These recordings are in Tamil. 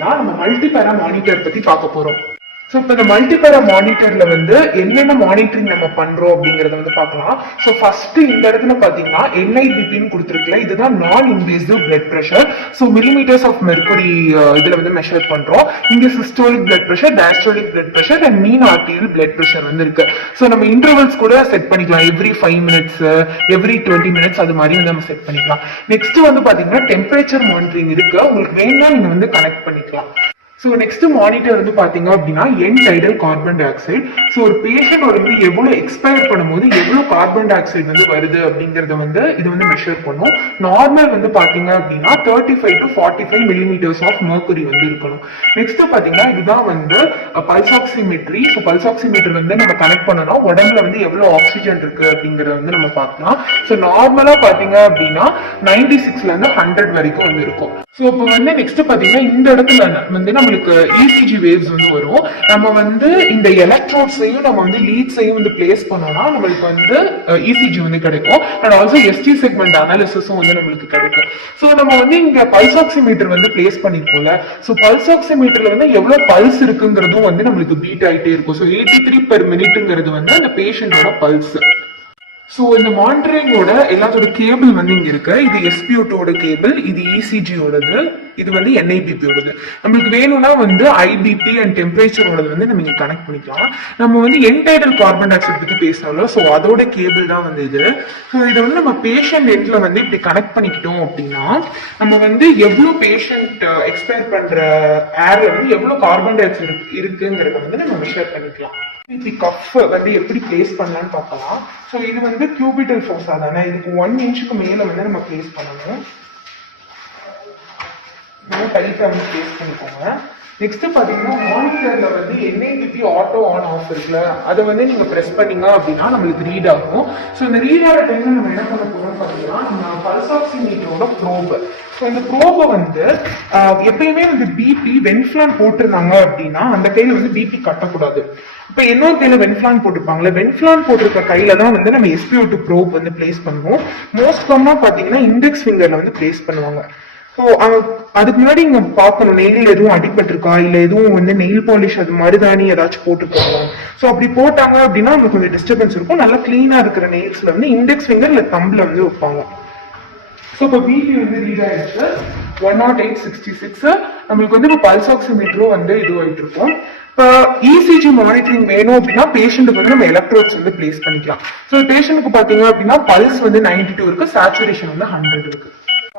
நம்ம மல்டிபேரா மானிட்டர் பத்தி பார்க்க போறோம். ஸோ இப்போ இந்த மல்டிபேரா மானிட்டர்ல வந்து என்னென்ன மானிட்டரிங் நம்ம பண்றோம் அப்படிங்கறத வந்து பார்க்கலாம். ஸோ ஃபர்ஸ்ட் இந்த இடத்துல பாத்தீங்கன்னா NIBPன்னு கொடுத்துருக்குல, இதுதான் non invasive blood pressure. So millimetres of mercury இதுல வந்து மெஷர் பண்றோம். இங்க systolic blood pressure, diastolic blood pressure and mean arterial blood pressure வந்து இருக்கு. ஸோ நம்ம இன்டர்வல்ஸ் கூட செட் பண்ணிக்கலாம், எவ்ரி 5 minutes, எவ்ரி 20 minutes அது மாதிரி வந்து நம்ம செட் பண்ணிக்கலாம். நெக்ஸ்ட் வந்து பாத்தீங்கன்னா டெம்பரேச்சர் மானிட்டரிங் இருக்கு, உங்களுக்கு வேணும்னா நீங்க வந்து கனெக்ட் பண்ணிக்கலாம். ஸோ நெக்ஸ்ட் மானிட்டர் வந்து பாத்தீங்க அப்படின்னா end tidal carbon dioxide. So ஒரு பேஷண்ட் வந்து எவ்வளவு எக்ஸ்பயர் பண்ணும்போது எவ்வளவு கார்பன் டை ஆக்சைடு வந்து வருது அப்படிங்கறத வந்து இது வந்து மெஷர் பண்ணும். நார்மல் வந்து பாத்தீங்க அப்படின்னா 35 to 45 millimeters ஆஃப் மெர்குரி வந்து இருக்கணும். நெக்ஸ்ட் பாத்தீங்கன்னா இதுதான் வந்து pulse oximetry. So pulse oximeter வந்து நம்ம கனெக்ட் பண்ணணும், உடம்புல வந்து எவ்வளவு ஆக்சிஜன் இருக்கு அப்படிங்கறத வந்து நம்ம பார்க்கலாம். ஸோ நார்மலா பாத்தீங்க அப்படின்னா 96ல இருந்து 100 வரைக்கும் வந்து இருக்கும். ஸோ இப்போ வந்து நெக்ஸ்ட் பாத்தீங்கன்னா இந்த இடத்துல வந்து நம்மளுக்கு ECG வேவ்ஸ் வந்து வரும். நம்ம வந்து இந்த எலக்ட்ரோட்ஸையும் நம்ம வந்து லீட்ஸையும் வந்து பிளேஸ் பண்ணோம்னா நம்மளுக்கு வந்து ECG வந்து கிடைக்கும். அண்ட் ஆல்சோ ST செக்மெண்ட் அனாலிசிஸும் வந்து நம்மளுக்கு கிடைக்கும். ஸோ நம்ம வந்து இங்க பல்ஸ் ஆக்சிமீட்டர் வந்து பிளேஸ் பண்ணிருக்கோம்ல, ஸோ பல்ஸ் ஆக்சிமீட்டர்ல வந்து எவ்வளவு பல்ஸ் இருக்குங்கிறதும் வந்து நம்மளுக்கு பீட் ஆயிட்டே இருக்கும். ஸோ 83 per minuteங்கிறது வந்து அந்த பேஷண்டோட பல்ஸ். ஸோ இந்த மானிட்டரிங்கோட எல்லாத்தோட கேபிள் வந்து இங்க இருக்கு. இது SpO2 கேபிள், இது ECG ஓடது, இது வந்து NIBP ஓடது. நம்மளுக்கு வேணும்னா வந்து IBP அண்ட் டெம்பரேச்சரோடது வந்து நம்ம இங்க கனெக்ட் பண்ணிக்கலாம். நம்ம வந்து என்டைடல் கார்பன் டை ஆக்சைடு பத்தி பேசினாலும் ஸோ அதோட கேபிள் தான் வந்து இது. ஸோ இதை வந்து நம்ம பேஷண்ட் எண்ட்ல வந்து இப்படி கனெக்ட் பண்ணிக்கிட்டோம் அப்படின்னா நம்ம வந்து எவ்வளவு பேஷண்ட் எக்ஸ்பயர் பண்ற ஏர்ல வந்து எவ்வளவு கார்பன் டை ஆக்சைடு இருக்குங்கிறத வந்து நம்ம மெஷர் பண்ணிக்கலாம். கஃப் வந்து எப்படி பிளேஸ் பண்ணலாம்னு பார்க்கலாம். ஸோ இது வந்து கியூபிட்டல் ஃபோர்ஸா தானே, இதுக்கு 1 inchக்கு மேல வந்து நம்ம பிளேஸ் பண்ணணும். டைட்டா வந்து பிளேஸ் பண்ணிக்கோங்க. நெக்ஸ்ட் பாத்தீங்கன்னா மானிட்டர்ல வந்து NIBP ஆட்டோ ஆன் ஆஃப் இருக்குல்ல, அதை வந்து நீங்க பிரஸ் பண்ணீங்க அப்படின்னா நம்மளுக்கு ரீட் ஆகும். ஸோ இந்த ரீட் ஆகிற டைம்ல நம்ம என்ன பண்ண போறோம் பாத்தீங்கன்னா நம்ம பல்ஸ் ஆக்சிமீட்டரோட ப்ரோப். ஸோ இந்த ப்ரோபை வந்து எப்பயுமே வந்து பிபி வென்ஃபிளான் போட்டிருந்தாங்க அப்படின்னா அந்த கையில வந்து பிபி கட்டக்கூடாது. இப்ப இன்னொரு கையில வென்ஃபிளான் போட்டிருப்பாங்களே, வென்ஃபிளான் போட்டிருக்க கையில தான் வந்து நம்ம SpO2 ப்ரோப் வந்து பிளேஸ் பண்ணுவோம். மோஸ்ட் காமனா பாத்தீங்கன்னா இண்டெக்ஸ் ஃபிங்கர்ல வந்து பிளேஸ் பண்ணுவாங்க. ஸோ அதுக்கு முன்னாடி இங்க பார்க்கணும் நெயில் எதுவும் அடிபட்டிருக்கா, இல்ல எதுவும் வந்து நெயில் பாலிஷ் அது மருதாணி ஏதாச்சும் போட்டிருக்காங்க. ஸோ அப்படி போட்டாங்க அப்படின்னா நமக்கு கொஞ்சம் டிஸ்டர்பன்ஸ் இருக்கும். நல்லா கிளீனா இருக்கிற நெயில்ஸ்ல வந்து இண்டெக்ஸ் ஃபிங்கர் இல்ல தம்ப்ல வந்து வைப்பாங்க. ஸோ இப்போ பிபி வந்து ரீட் ஆயிடுச்சு 108/66. நம்மளுக்கு வந்து இப்போ பல்ஸ் ஆக்சிமீட்டரும் வந்து இதுவாயிட்டு இருக்கும். இப்போ ECG மானிட்டரிங் வேணும் அப்படின்னா பேஷண்ட்டுக்கு வந்து நம்ம எலக்ட்ரோட்ஸ் வந்து பிளேஸ் பண்ணிக்கலாம். ஸோ பேஷண்ட்டுக்கு பாத்தீங்க அப்படின்னா பல்ஸ் வந்து 92 இருக்கு, சேச்சுரேஷன் வந்து 100 இருக்கு.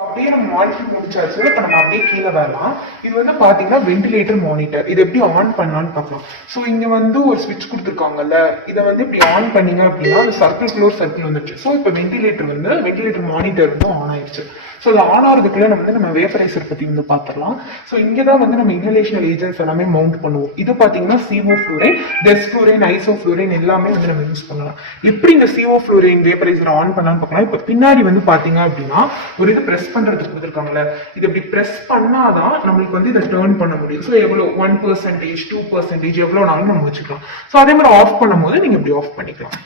அப்படியே நம்ம மானிட்டரிங் முடிச்சாச்சு. இப்போ நம்ம அப்படியே கீழே வரலாம். இது வந்து பாத்தீங்கன்னா வென்டிலேட்டர் மானிட்டர். இது எப்படி ஆன் பண்ணலாம்னு பார்க்கலாம். ஸோ இங்க வந்து ஒரு ஸ்விட்ச் கொடுத்துருக்காங்கல்ல, இதை வந்து இப்படி ஆன் பண்ணீங்க அப்படின்னா அந்த சர்க்கிள் க்ளோஸ் சர்க்கிள் வந்துச்சு. ஸோ இப்போ வென்டிலேட்டர் மானிட்டர் வந்து ஆன் ஆயிடுச்சு. ஸோ அது ஆன் ஆகிறதுக்குள்ள நம்ம வேப்பரைசர் பத்தி வந்து பார்த்துடலாம். ஸோ இங்கதான் வந்து நம்ம இன்ஹலேஷனல் ஏஜென்ட்ஸ் எல்லாமே மவுண்ட் பண்ணுவோம். இது பாத்தீங்கன்னா CO ஃப்ளூரைன், டெஸ்ஃப்ளூரைன், ஐசோஃப்ளூரைன் எல்லாமே வந்து நம்ம யூஸ் பண்ணலாம். எப்படி இந்த CO ஃப்ளூரைன் வேப்பரைசர் ஆன் பண்ணலாம்னு பார்க்கலாம். இப்போ பின்னாடி வந்து பாத்தீங்க அப்படின்னா ஒரு இது பிரஸ் பண்றதுக்கு கொடுத்துருக்காங்கல்ல, இது இப்படி பிரஸ் பண்ணாதான் நம்மளுக்கு வந்து இதை டர்ன் பண்ண முடியும். ஸோ எவ்வளவு 1%, 2% எவ்வளவுனாலும் நம்ம வச்சுக்கலாம். ஸோ அதே மாதிரி ஆஃப் பண்ணும்போது நீங்க இப்படி ஆஃப் பண்ணிக்கலாம்.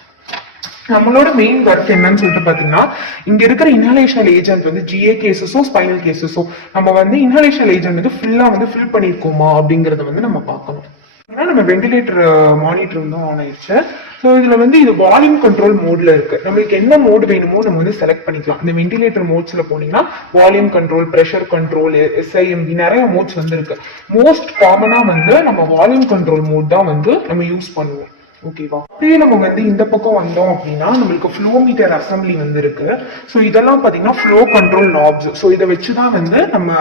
நம்மளோட மெயின் ஒர்க் என்னன்னு சொல்லிட்டு பாத்தீங்கன்னா இங்க இருக்கிற இன்ஹலேஷனல் ஏஜென்ட் வந்து GA கேசஸோ ஸ்பைனல் கேசஸோ நம்ம வந்து இன்ஹலேஷனல் ஏஜென்ட் வந்து ஃபுல்லா வந்து ஃபில் பண்ணிருக்கோமா அப்படிங்கறத வந்து நம்ம பார்க்கணும். ஏன்னா நம்ம வென்டிலேட்டர் மானிட்டர் வந்து ஆன் ஆயிடுச்சு. ஸோ இதுல வந்து இது வால்யூம் கண்ட்ரோல் மோட்ல இருக்கு. நம்மளுக்கு என்ன மோட் வேணுமோ நம்ம வந்து செலக்ட் பண்ணிக்கலாம். இந்த வென்டிலேட்டர் மோட்ஸ்ல போனீங்கன்னா volume control, pressure control, SIMB நிறைய மோட்ஸ் வந்து இருக்கு. மோஸ்ட் காமனா வந்து நம்ம வால்யூம் கண்ட்ரோல் மோட் தான் வந்து நம்ம யூஸ் பண்ணுவோம். ஓகேவா? அப்படியே நம்ம வந்து இந்த பக்கம் வந்தோம் அப்படின்னா நம்மளுக்கு ஃப்ளோ மீட்டர் அசம்பிளி வந்து இருக்கு. ஸோ இதெல்லாம் பாத்தீங்கன்னா ஃப்ளோ கண்ட்ரோல் நாப்ஸ். ஸோ இதை வச்சுதான் வந்து நம்ம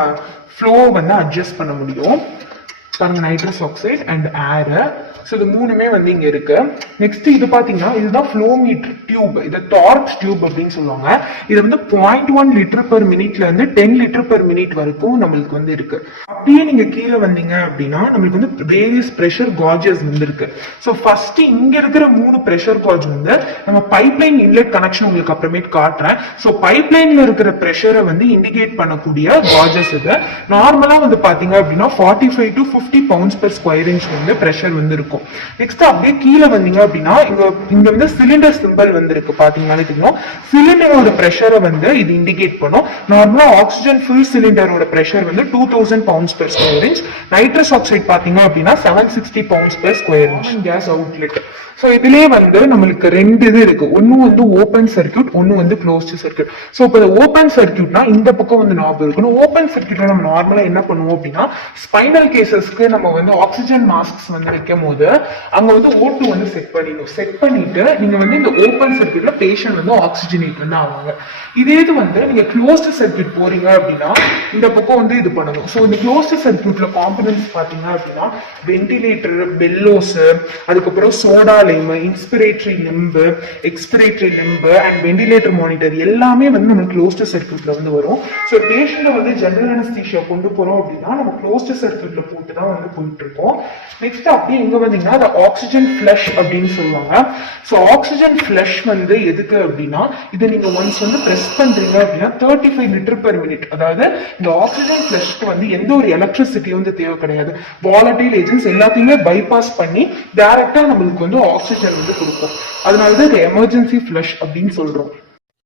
ஃப்ளோ வந்து அட்ஜஸ்ட் பண்ண முடியும். Nitrous oxide and air. So இது மூணுமே வந்து இங்க இருக்கு. நெக்ஸ்ட் இது பாத்தீங்கன்னா இதுதான் ஃப்ளோ மீட்டர் டியூப். இது டார்க்ஸ் டியூப் அப்படின்னு சொல்லுவாங்க. இது வந்து 0.1 லிட்டர் per minuteல இருந்து 10 லிட்டர் per minute வரைக்கும் நம்மளுக்கு வந்து இருக்கு. அப்படியே நீங்க கீழே வந்தீங்க அப்படின்னா நம்மளுக்கு வந்து வேரியஸ் பிரஷர் காஜஸ் வந்து இருக்கு. ஸோ ஃபர்ஸ்ட் இங்க இருக்கிற 3 பிரஷர் காஜ் வந்து நம்ம பைப்லைன் இன்லெட் கனெக்ஷன் உங்களுக்கு அப்புறமேட் காட்டுறேன். ஸோ பைப்லைன்ல இருக்கிற பிரஷரை வந்து இண்டிகேட் பண்ணக்கூடிய காஜஸ் இது. நார்மலா வந்து பாத்தீங்க அப்படின்னா 45 to 250 pounds per square inch வந்து பிரஷர் வந்து இருக்கும். நெக்ஸ்ட் அப்படியே கீழே வந்தீங்க அப்படின்னா இங்க வந்து சிலிண்டர் சிம்பிள் வந்து இருக்கு பாத்தீங்கன்னா தெரியும். சிலிண்டரோட பிரஷரை வந்து இது இண்டிகேட் பண்ணும். நார்மலா ஆக்சிஜன் ஃபுல் சிலிண்டரோட பிரஷர் வந்து 2000 pounds per square inch. Nitrous oxide பாத்தீங்க அப்படின்னா 760 pounds per square inch. Gas outlet. So இதுலயே வந்து நம்மளுக்கு ரெண்டு இது இருக்கு. ஒன்னு வந்து ஓப்பன் சர்க்கியூட், ஒன்னு வந்து க்ளோஸ்டு சர்க்கியூட். ஸோ இப்போ ஓப்பன் சர்க்கியூட்னா இந்த பக்கம் வந்து நாப் இருக்கணும். ஓப்பன் சர்க்கியூட்ல நம்ம நார்மலா என்ன பண்ணுவோம் அப்படின்னா ஸ்பைனல் கேசஸ்க்கு நம்ம வந்து ஆக்சிஜன் மாஸ்க் வந்து வைக்கும் போது அங்க வந்து O2 வந்து செட் பண்ணிடணும். செட் பண்ணிட்டு நீங்க வந்து இந்த ஓப்பன் சர்க்கியூட்ல பேஷண்ட் வந்து ஆக்சிஜனேட் வந்து ஆவாங்க. இதே இது வந்து நீங்க க்ளோஸ்டு சர்க்கியூட் போறீங்க அப்படின்னா இந்த பக்கம் வந்து இது பண்ணணும். ஸோ இந்த க்ளோஸ்டு சர்க்கியூட்ல காம்பனன்ட்ஸ் பாத்தீங்க அப்படின்னா வென்டிலேட்டர், பெல்லோஸ், அதுக்கப்புறம் soda inspiratory Limbu, excretory Limbu and ventilator monitor எல்லாமே வந்து நம்ம க்ளோஸ்டு சர்க்கியூட்ல வந்து வரும். ஸோ பேஷண்ட்டை வந்து ஜெனரல் அனஸ்தீசியா கொண்டு போறோம் அப்படின்னா நம்ம க்ளோஸ்டு சர்க்கியூட்ல போட்டு தான் வந்து போயிட்டு இருக்கோம். நெக்ஸ்ட் அப்படியே இங்க வந்தீங்கன்னா அந்த ஆக்சிஜன் ஃபிளஷ் அப்படின்னு சொல்லுவாங்க. ஸோ ஆக்சிஜன் ஃபிளஷ் வந்து எதுக்கு அப்படின்னா இதை நீங்க ஒன்ஸ் வந்து பிரஸ் பண்றீங்க அப்படின்னா 35 லிட்டர் பெர் மினிட், அதாவது இந்த ஆக்சிஜன் ஃபிளஷ்க்கு வந்து எந்த ஒரு எலக்ட்ரிசிட்டி வந்து தேவை கிடையாது. வாலடைல் ஏஜென்ட்ஸ் எல்லாத்தையுமே பைபாஸ் பண்ணி டைரக்டா நம்மளுக்கு வந்து ஆக்சிஜன் வந்து கொடுக்கும். அதனாலதான் இது எமர்ஜென்சி ஃபிளஷ் அப்படின்னு சொல்றோம்.